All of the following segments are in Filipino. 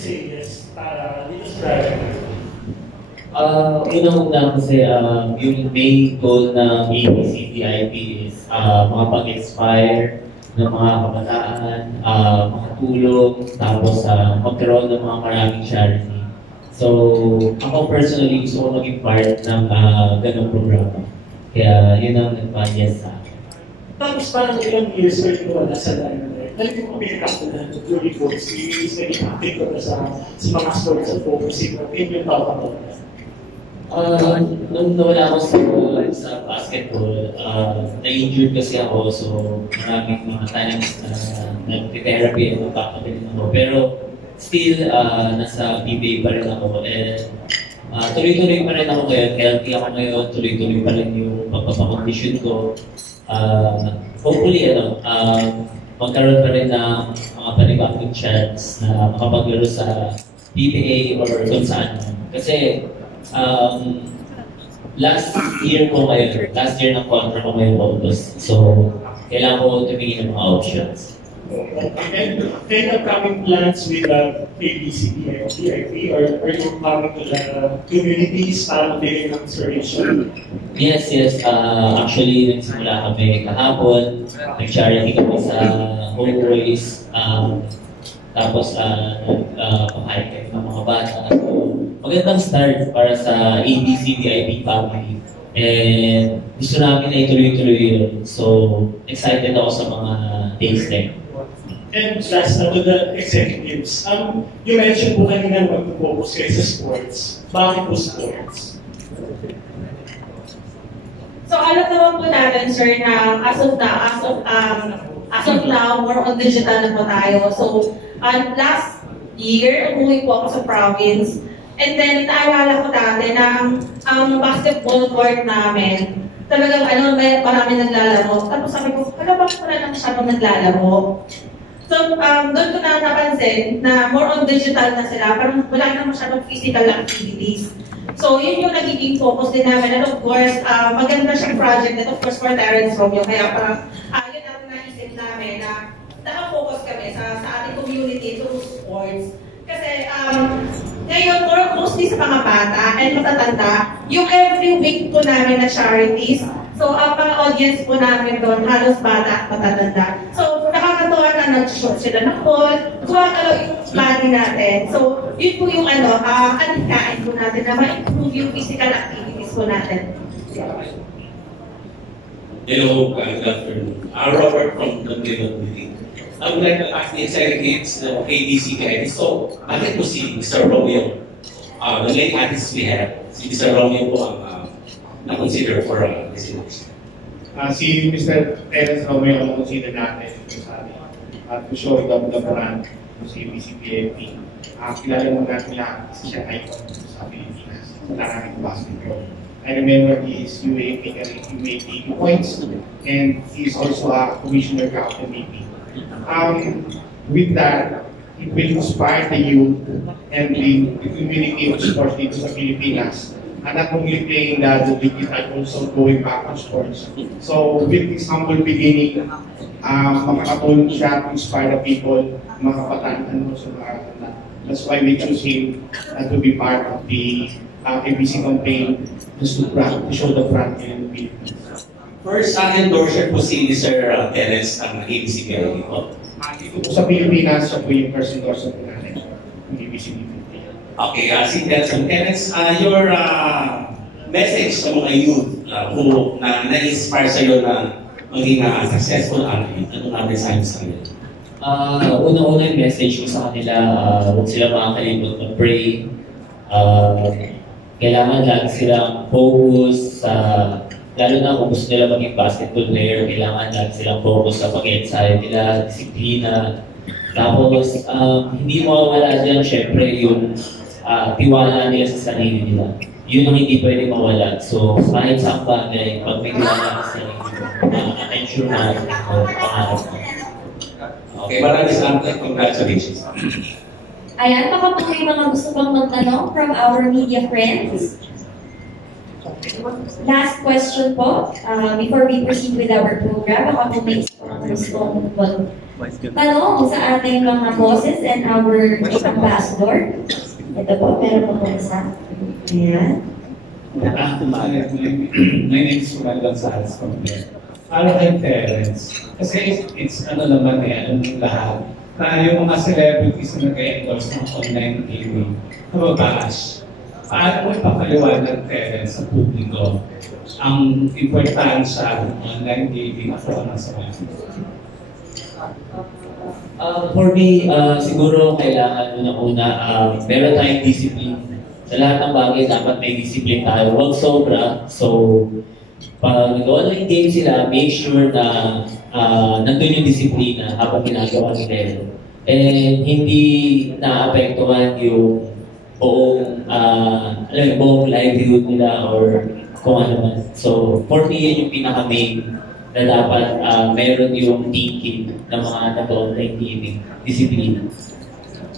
say yes para dito sa project? Unang-una kasi yung main goal ng ABCDIP is makapag-inspire ng mga kabataan, makatulong, tapos magkaroon ng mga maraming charity. So, ako personally gusto ko maging part ng ganong programa. Kaya yun ang nagpa-yes sa akin. Tapos parang ilang years kayo wala sa Dynamite. Talagang mga pinakakita na during course, i-release na yung ko na sa mga sports at focusing. Can you talk about that? Nung nawala ako sa basketball, na-injured kasi ako, so maraming mga times na nag-therapy ako, papabilin ako. Pero still, nasa PBA pa rin ako, and tuloy-tuloy pa rin ako ngayon, healthy ako ngayon, tuloy-tuloy pa rin yung pagpapakondisyon ko. Hopefully, magkaroon pa rin ng mga panibagong chance na makapaglaro sa PBA or kung saan. Kasi, last year ng contract ko ngayong August. So, kailangan ko tumingin ng mga options. And upcoming plans with ABCDIP, or are you coming to the communities para magbigay ng inspiration? Yes. Actually, nagsimula kami kahapon. Nag-charity kami sa Homeboys. Tapos, pakain kami ng mga bata. So, magandang start para sa ABCDIP family. And gusto namin na ituloy-tuloy yun. So, excited ako sa mga days na yun. And last na to the executives. You mentioned po kanina mag-focus kayo sa sports. Bakit po sports? So, alam naman po natin, sir, na as of now, more on digital na po tayo. So, last year, umuwi po ako sa province. And then, naalala ko dati na ang basketball court namin, talagang marami naglalaro. Tapos sabi ko, bakit wala lang masyadong naglalaro? So, doon ko na napansin na more on digital na sila, parang wala na masyadong physical activities. So, yun yung nagiging focus din namin. And of course, maganda siyang project at of course for Terrence Romeo. Kaya parang, yun ang naisip namin na naka-focus kami sa ating community through sports. Kasi, ngayon, mostly sa mga bata and matatanda, yung every week po namin na charities, so ang mga audience po namin doon, halos bata at matatanda. So, nakakatuwa na nag-shoot sila ng ball, kumagalaw yung body natin. So, yun po yung alikain po natin na ma-improve yung physical activities po natin. Hello, good afternoon. Robert from the Building. I would like to ask the executives of ABCDIP. So, bakit po si Mr. Romeo, the late artist we have, si Mr. Romeo po ang na-consider for residency? Si Mr. Terrence Romeo ang consider natin to show the brand si ABCDIP. Kilala mo natin lahat kasi siya icon sa Pilipinas, sa larangang basketball. I remember he is UAP points, and he is also a commissioner of MVP. With that, it will inspire the youth and the community of sports dito sa Pilipinas. And not only playing the digital, also going back on sports. So with this humble beginning, makakatulong siya to inspire the people, mga kabataan and also mga kabataan. That's why we choose him to be part of the ABC campaign, just to show the brand in the Philippines. First, endorser po si Sir Terrence ng ABCDIP po. Dito po sa Pilipinas, siya po yung first endorser po natin ng ABCDIP. Okay, si Terrence, your message sa mga youth who na-inspire sa iyo na maging successful athlete, ano nga mensahe sa kanila? Una-una yung message ko sa kanila, huwag sila makakalimot mag-pray. Kailangan lagi silang focus sa, lalo na kung gusto nila maging basketball player, kailangan lagi silang focus sa pag-ensayo nila, disiplina. Tapos, hindi mawawala dyan, syempre, yung tiwala nila sa sarili nila. Yun ang hindi pwede mawala. So, kahit sa bagay, pag may tiwala sa sarili nila, attention natin o pangarap. Okay, maraming salamat at congratulations. Ayan, baka po may mga gusto pang magtanong from our media friends. Last question po, before we proceed with our program, baka po may gusto pang tanong sa ating mga bosses and our ambassador. Ito po, meron po po isa. Ayan. My name is Juan Gonzalez from there. Para kay parents, kasi it's ano naman alam ng lahat, na yung mga celebrities na nag-endorse ng online gaming, nababash. Paano mo ipapaliwanag parents sa publiko ang importansya ng online gaming at sa mga For me, siguro kailangan una meron tayong discipline. Sa lahat ng bagay, dapat may discipline tayo. Huwag sobra. So, pag nag-online game sila, make sure na nandun yung disiplina habang ginagawa nila. And hindi naapektuhan yung buong livelihood nila or kung ano man. So, for me, yun yung pinaka-main na dapat meron yung thinking ng mga nag-online gaming, disiplina.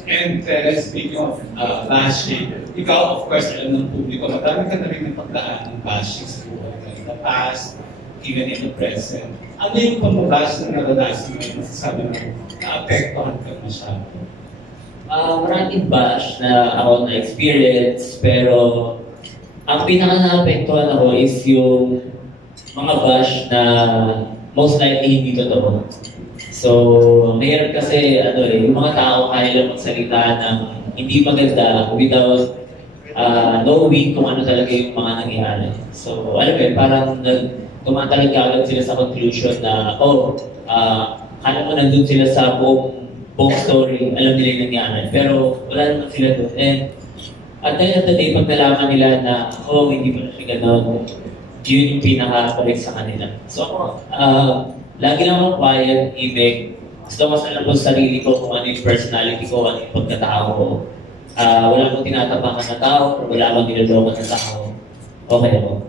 And speaking of bashing, ikaw of course alam ng publiko, madami ka na rin napagdaan ng bashing sa buhay in the past, even in the present. Ano yung pambabash na nadadasin mo yung masasabi mo na-apektuhan ka masyado? Maraming bash na ako na-experience, pero ang pinaka-naapektuhan ako is yung mga bash na most likely hindi totoo. So, mahirap kasi yung mga tao kaya lang magsalita ng hindi maganda without knowing kung ano talaga yung mga nangyayari. So, parang tumatalik agad sila sa conclusion na, kala mo nandun sila sa buong story, alam nila yung nangyayari. Pero wala naman sila doon. And at the end of the day, pag nalaman nila na, hindi pala siya gano'n, yun yung pinaka-correct sa kanila. So ako, lagi lang akong quiet, ibig. Gusto ko alam ko sa sarili ko kung ano yung personality ko, ano yung pagkatao ko. Wala akong tinatapakan na tao, or wala akong niloloko na tao. Okay ako.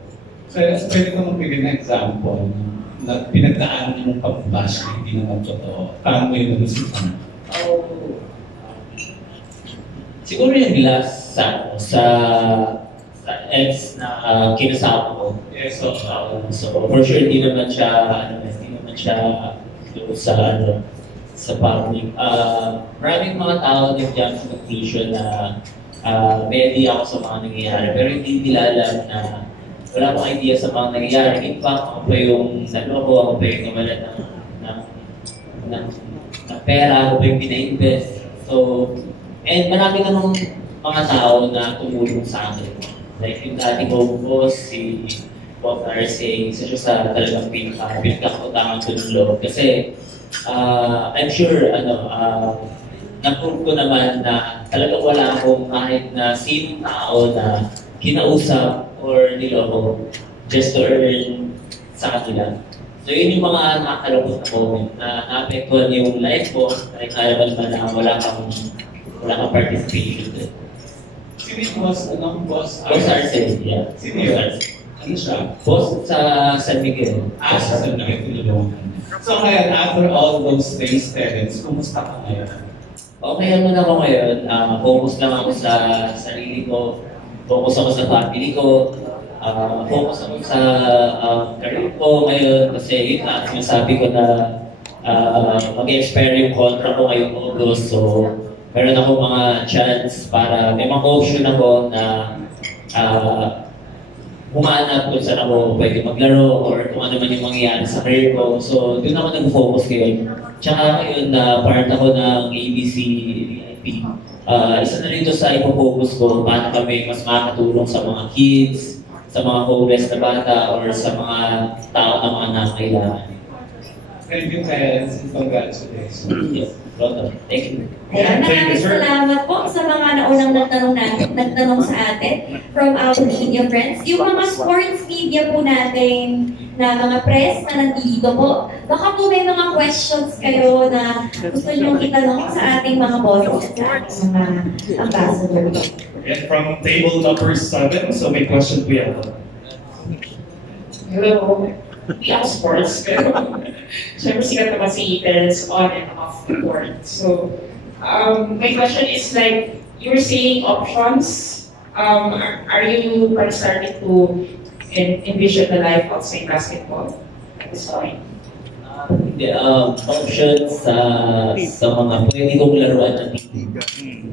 So, pwede ko magbigay ng example na pinagdaanan mong pag-bash na hindi naman totoo. Paano mo yung nalusipan? Siguro yung last sa ex na kinasama ko. Yes, So for sure, hindi naman siya sa public. Maraming mga tao nag-jump sa conclusion na ready ako sa mga nangyayari, pero hindi nila alam na wala akong idea sa mga nangyayari. In fact, ako pa yung naloko, ako pa yung nawalan ng pera, ako pa yung pina-invest. So, and marami namang mga tao na tumulong sa akin. Like yung dati ko boss, si Bob Narce, isa siya sa talagang pinakakutangan ko ng loob. Kasi I'm sure, na-prove ko naman na talagang wala akong kahit na sinong tao na kinausap or niloko just to earn sa kanila. So yun yung mga nakakalungkot na moment na naapektuhan yung life ko, kahit alam naman na wala kang participation din. Sino yung boss? Anong boss? Boss Arce, yeah. Sino yun? Ano siya? Boss sa San Miguel. Sa San Miguel, tinulungan. So ngayon, after all those days, parents, kumusta ka ngayon? Okay naman ako ngayon. Focus lang ako sa sarili ko. Focus ako sa family ko. Focus ako sa career ko ngayon. Kasi yun na, sinasabi ko na mag-expire yung contract ko ngayong August. So, meron ako mga chance para may mga option ako na humanap kung saan ako pwede maglaro or kung ano man yung mangyayari sa career ko. So, doon ako nag-focus ngayon. Tsaka ngayon na part ako ng ABC VIP. Isa na rin ito sa ipofocus ko paano kami mas makatulong sa mga kids, sa mga homeless na bata, or sa mga tao na mga nakakailangan. Thank you, parents, and congratulations. Yes, thank you. Ayan, maraming salamat po sa mga naunang nagtanong sa atin from our media friends. Yung mga sports media po natin na mga press na nandito po, baka po may mga questions kayo na gusto nyo itanong sa ating mga bosses at sa mga ambassador. And from table number 7, so may question po yan. Hello. Hindi ako sports, pero syempre sikat naman si Terence on and off the court. So, my question is like, you were saying options. Are you starting to envision the life outside basketball at this point? Hindi, options sa mga pwede kong laruan ng team.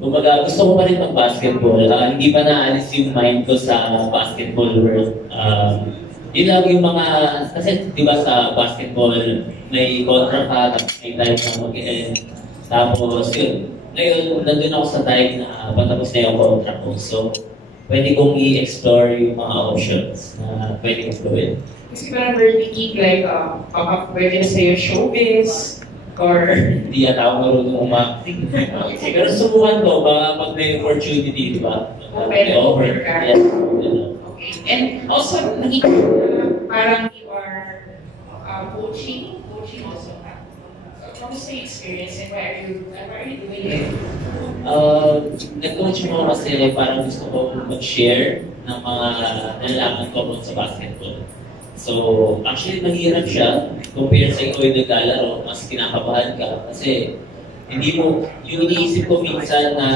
Kumbaga, gusto ko pa rin mag-basketball. Hindi pa naalis yung mind ko sa basketball world. Yun lang yung mga, kasi di ba sa basketball, may contract ka, tapos may time na mag-end. Tapos yun, ngayon, nandun ako sa time na patapos na yung contract ko. So, pwede kong i-explore yung mga options na pwede kong gawin. Kasi parang we're thinking like, pwede na sa'yo showbiz, or... Hindi yata ako marunong umacting. Pero subukan ko, baka pag may opportunity, di ba? May offer ka. Yes. Okay. And also, nakita ko na parang you are coaching also. Kamusta yung experience and why are you doing it? Nag-coach mo kasi parang gusto ko mag-share ng mga nalalaman ko sa basketball. So, actually, mahirap siya compare sa ikaw yung naglalaro, mas kinakabahan ka. Kasi, hindi mo, yung iniisip ko minsan na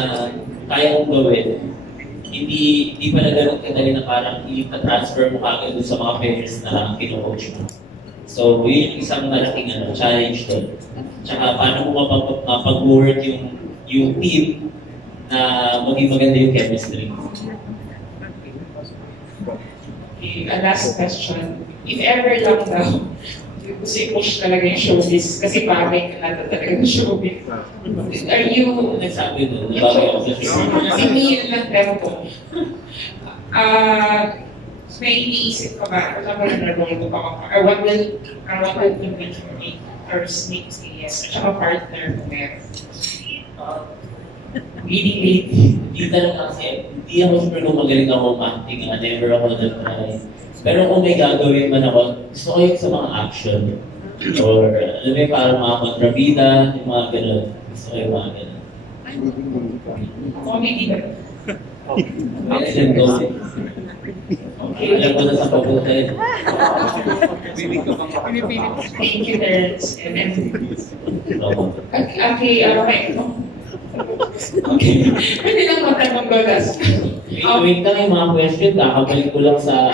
kaya mong gawin, hindi pala ganun kadali na parang i-transfer mo kagad sa mga players na kino-coach mo. So, yun yung isang malaking challenge doon. Tsaka, paano mo mapag-work yung team na maging maganda yung chemistry. Okay, a last question. If ever lang daw, gusto i-push talaga yung showbiz kasi pamay ka na talaga yung showbiz. Are you... Nagsabi doon, nabagay ako sa showbiz. Sinil ng tempo. May iniisip ka ba? Kung saan ba nag-role pa ka? Or what will you make or sneak yes? At saka partner mo meron. Leading lady. Hindi talaga kasi, hindi ako super magaling ako acting, never ako nag-try. Pero kung may gagawin man ako, gusto ko yung sa mga action. Or, alam mo yung parang mga kontrabida, yung mga gano'n. Gusto ko yung mga gano'n. Comedy ba? Alam ko. Okay, alam ko na sa papunta yun. Thank you, Terence. Okay, okay. Pwede lang magtanong ko das. Wait lang yung mga question, kakabalik ko lang sa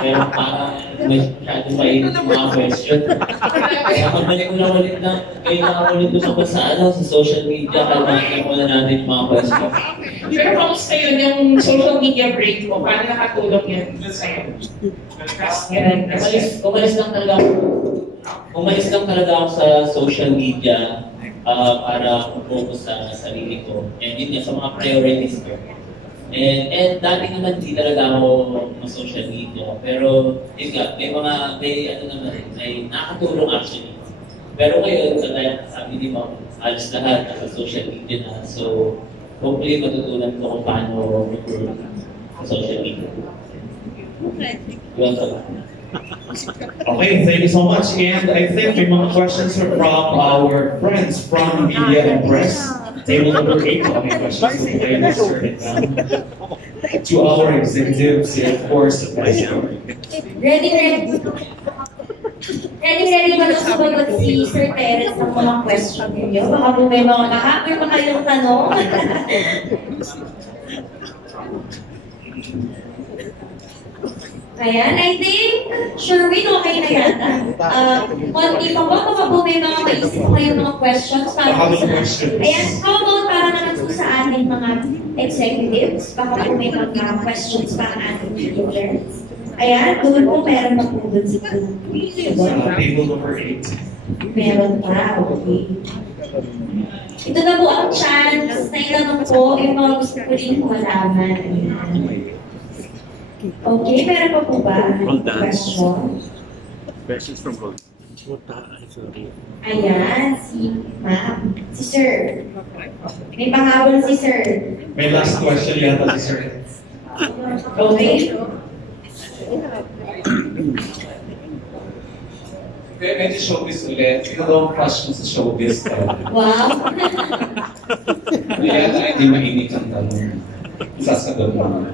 pero parang masyadong mainit yung mga question. Kakabalik ko lang ulit na, kailangan ulit doon ako sa social media, kalmahin muna natin yung mga question. Pero kamusta yun, yung social media break mo, paano nakatulong yun sa'yo? Umalis lang talaga ako sa social media para focus sa sarili ko. And yun nga, sa mga priorities ko. And dati naman di talaga ako ma-social media. Pero yun nga, may nakatulong actually. Pero ngayon, sabi ni Ma'am, halos lahat sa social media na. So, hopefully matutunan ko kung paano mag-work sa social media. Okay, thank you so much. And I think may mga questions are from our friends from Media and Press. Table number 8, may questions to play to our executives and of course the president. Ready ba na sumagot si Sir Terence ng mga question ninyo? Baka po may mga kahapoy pa kayong tanong. Ayan, I think, Sherwin, okay na yata. Konti pa ba? Baka po may mga maisip pa kayong mga questions para po sa... Ayan, how about para naman po sa ating mga executives? Baka po may mga questions para ating leaders. Ayan, doon po meron na po doon si Table number 8. Meron pa, okay. Ito na po ang chance na itanong po yung mga gusto ko rin malaman. Okay, meron pa po ba? Question? Questions from Gold. Ayan, si Ma'am. Si Sir. May pahabol si Sir. May last question yata si Sir. Okay. Medyo showbiz ulit. Ikaw daw ang crush mo sa showbiz. Wow. Kaya hindi mainit ang tanong. Sasagot mo.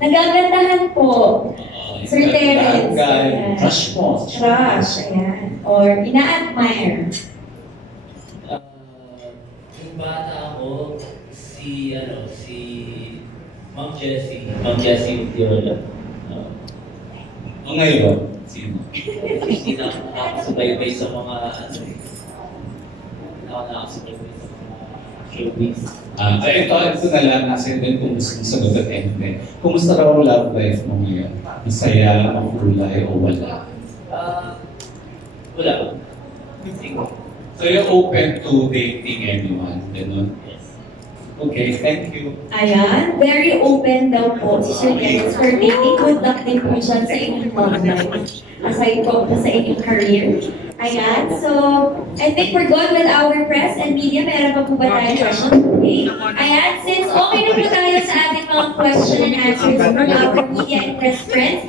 Nagagandahan po. Sir Terence. Crush mo. Crush, ayan. Or ina-admire. Yung bata ako, si Ma'am Jessie Viola. Ngayon, Sino? Hindi na ako nakakasubaybay sa mga nakakasubaybay sa mga showbiz. Ito na lang kasi din kung gusto mong sagot at ende. Kumusta raw ang love life mo ngayon? Masaya, makulay o wala? Wala. So you're open to dating anyone? Ganun? Yes. Okay, thank you. Ayan, very open daw po si Sir Terence for dating. Good luck din po dyan sa inyong love life. Aside po sa inyong career. Ayan, so I think we're good with our press and media. Meron pa po ba tayo question? Okay. Ayan, since okay na po tayo sa ating mga question and answers from our media and press friends,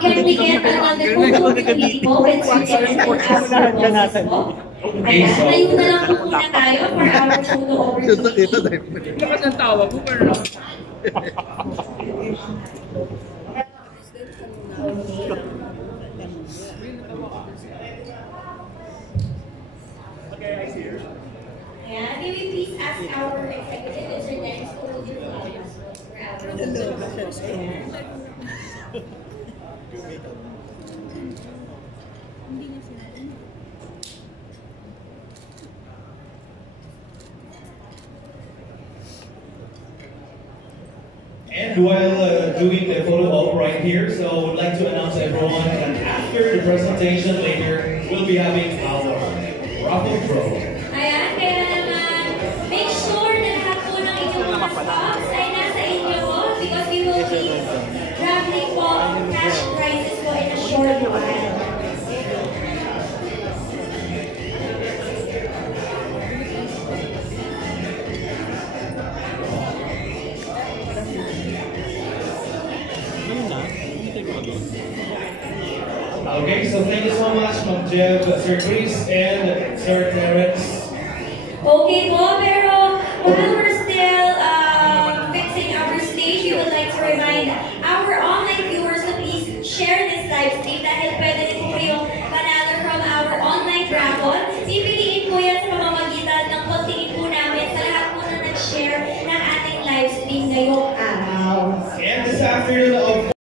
can we get another photo opportunity po with Sir Terence and our bosses po? Ayan, tayo na lang po muna tayo for our photo opportunity. Bakit ang tawa mo? Pero Ayan, may we please ask our executive and Sir Terence to hold your flowers for our photo. And while doing the photo op right here, so I would like to announce everyone that after the presentation later, we'll be having our raffle draw. Ayan, kaya naman, make sure na lahat po ng inyong mga stocks ay nasa inyo po because we will be raffling po cash prizes po in a short while. Okay, so thank you so much, Ma'am Jeff, Sir Chris, and Sir Terence. Okay po, pero while we're still fixing our stage, we would like to remind our online viewers to please share this live stream dahil pwede rin po kayong panalo from our online raffle. Pipiliin po yan sa pamamagitan ng pagtingin po namin sa lahat po na nag-share ng ating live stream ngayong araw. And this afternoon,